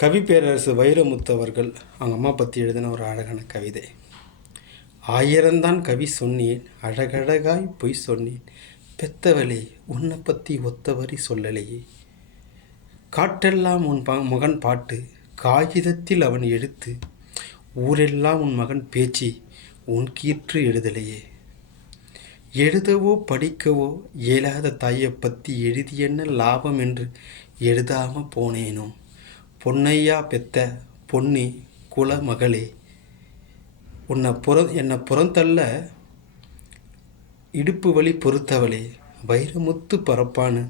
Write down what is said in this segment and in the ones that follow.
கவி பேரரசு வைரமுத்து அவர்கள் அவங்க அம்மா பற்றி எழுதின ஒரு அழகான கவிதை. ஆயிரந்தான் கவி சொன்னேன், அழகழகாய் பொய் சொன்னேன், பெத்தவளே உன்னை பற்றி ஒத்தவரி சொல்லலையே. காற்றெல்லாம் உன் மகன் பாட்டு, காகிதத்தில் அவன் எழுத்து, ஊரெல்லாம் உன் மகன் பேச்சு, உன் கீற்று எழுதலையே. எழுதவோ படிக்கவோ இயலாத தாயை பற்றி எழுதி என்ன லாபம் என்று எழுதாமல் போனேனோ. பொன்னையா பெத்த பொன்னி குல மகளே, என்னை புறந்தள்ள இடுப்பு வழி பொறுத்தவளே. வைரமுத்து பரப்பானு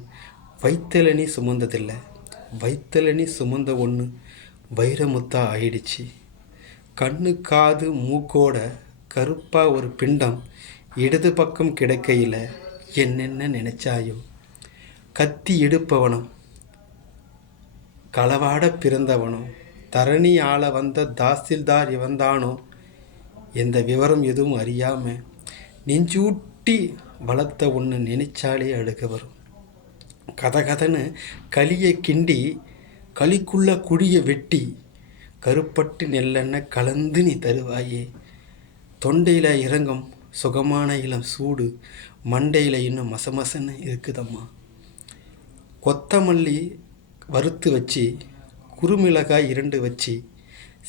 வைத்தலனி சுமந்ததில்லை, வைத்தலனி சுமந்த ஒன்று வைரமுத்தா ஆயிடுச்சு. கண்ணு காது மூக்கோட கருப்பா ஒரு பிண்டம் இடது பக்கம் கிடக்கையில் என்னென்ன நினைச்சாயோ. கத்தி எடுப்பவனும் களவாட பிறந்தவனோ, தரணி ஆள வந்த தாசில்தார் இவன்தானோ. எந்த விவரம் எதுவும் அறியாமல் நெஞ்சூட்டி வளர்த்த ஒன்று நினைச்சாலே அழுக வரும். கதகதன்னு களியை கிண்டி களிக்குள்ள குழியை வெட்டி கருப்பட்டு நெல்லெண்ணெய் கலந்து நீ தருவாயே. தொண்டையில் இறங்கும் சுகமான இளம் சூடு மண்டையில் இன்னும் மசமசன்னு இருக்குதம்மா. கொத்தமல்லி வறுத்து வச்சு, குறுமிளகாய் 2 வச்சு,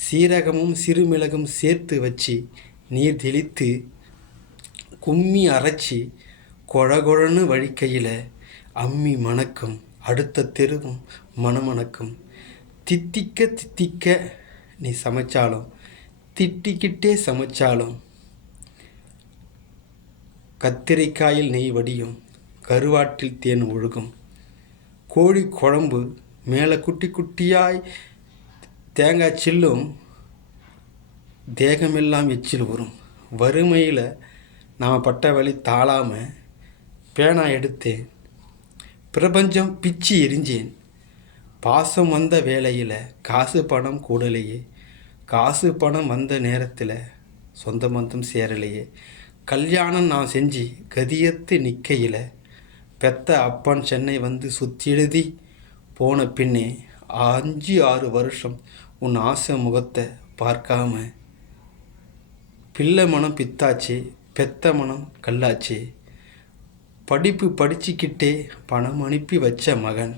சீரகமும் சிறுமிளகும் சேர்த்து வச்சு, நீர் தெளித்து கும்மி அரைச்சி கொழகொழன்னு வழிக்கையில் அம்மி மணக்கும், அடுத்த தெருவும் மணமணக்கும். தித்திக்க தித்திக்க நீ சமைச்சாலும் திட்டிக்கிட்டே சமைச்சாலும் கத்திரிக்காயில் நெய் வடியும், கருவாட்டில் தேன் ஒழுகும். கோழி குழம்பு மேலே குட்டி குட்டியாய் தேங்காய் சில்லும், தேகமெல்லாம் எச்சில் வரும். வறுமையில் நாம் பட்ட வழி தாளாமல் பேனா எடுத்தேன், பிரபஞ்சம் பிச்சு எரிஞ்சேன். பாசம் வந்த வேளையில் காசு பணம் கூடலையே, காசு பணம் வந்த நேரத்தில் சொந்த பந்தம் சேரலையே. கல்யாணம் நான் செஞ்சு கதியத்து நிற்கையில் பெத்த அப்பன் சென்னை வந்து சுத்தெழுதி போன பின்னே 5-6 வருஷம் உன் ஆசை முகத்தை பார்க்காம பிள்ளை மனம் பித்தாச்சே, பெத்த மனம் கல்லாச்சே. படிப்பு படிச்சுக்கிட்டே பணம் அனுப்பி வச்ச மகன்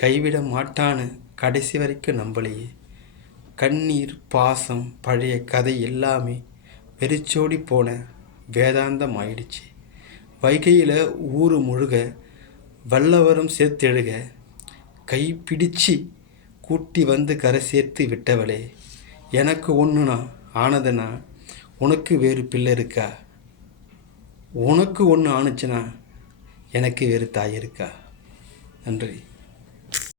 கைவிட மாட்டான்னு கடைசி வரைக்கும் நம்பலையே. கண்ணீர் பாசம் பழைய கதை எல்லாமே வெறிச்சோடி போன வேதாந்தம் ஆயிடுச்சு. வைகையில் ஊறு முழுக வல்லவரும் சேர்த்தெழுக கை பிடிச்சு கூட்டி வந்து கரை சேர்த்து விட்டவளே. எனக்கு ஒன்றுனா ஆனதுன்னா உனக்கு வேறு பிள்ளை இருக்கா? உனக்கு ஒன்று ஆணுச்சுன்னா எனக்கு வேறு தாய் இருக்கா? நன்றி.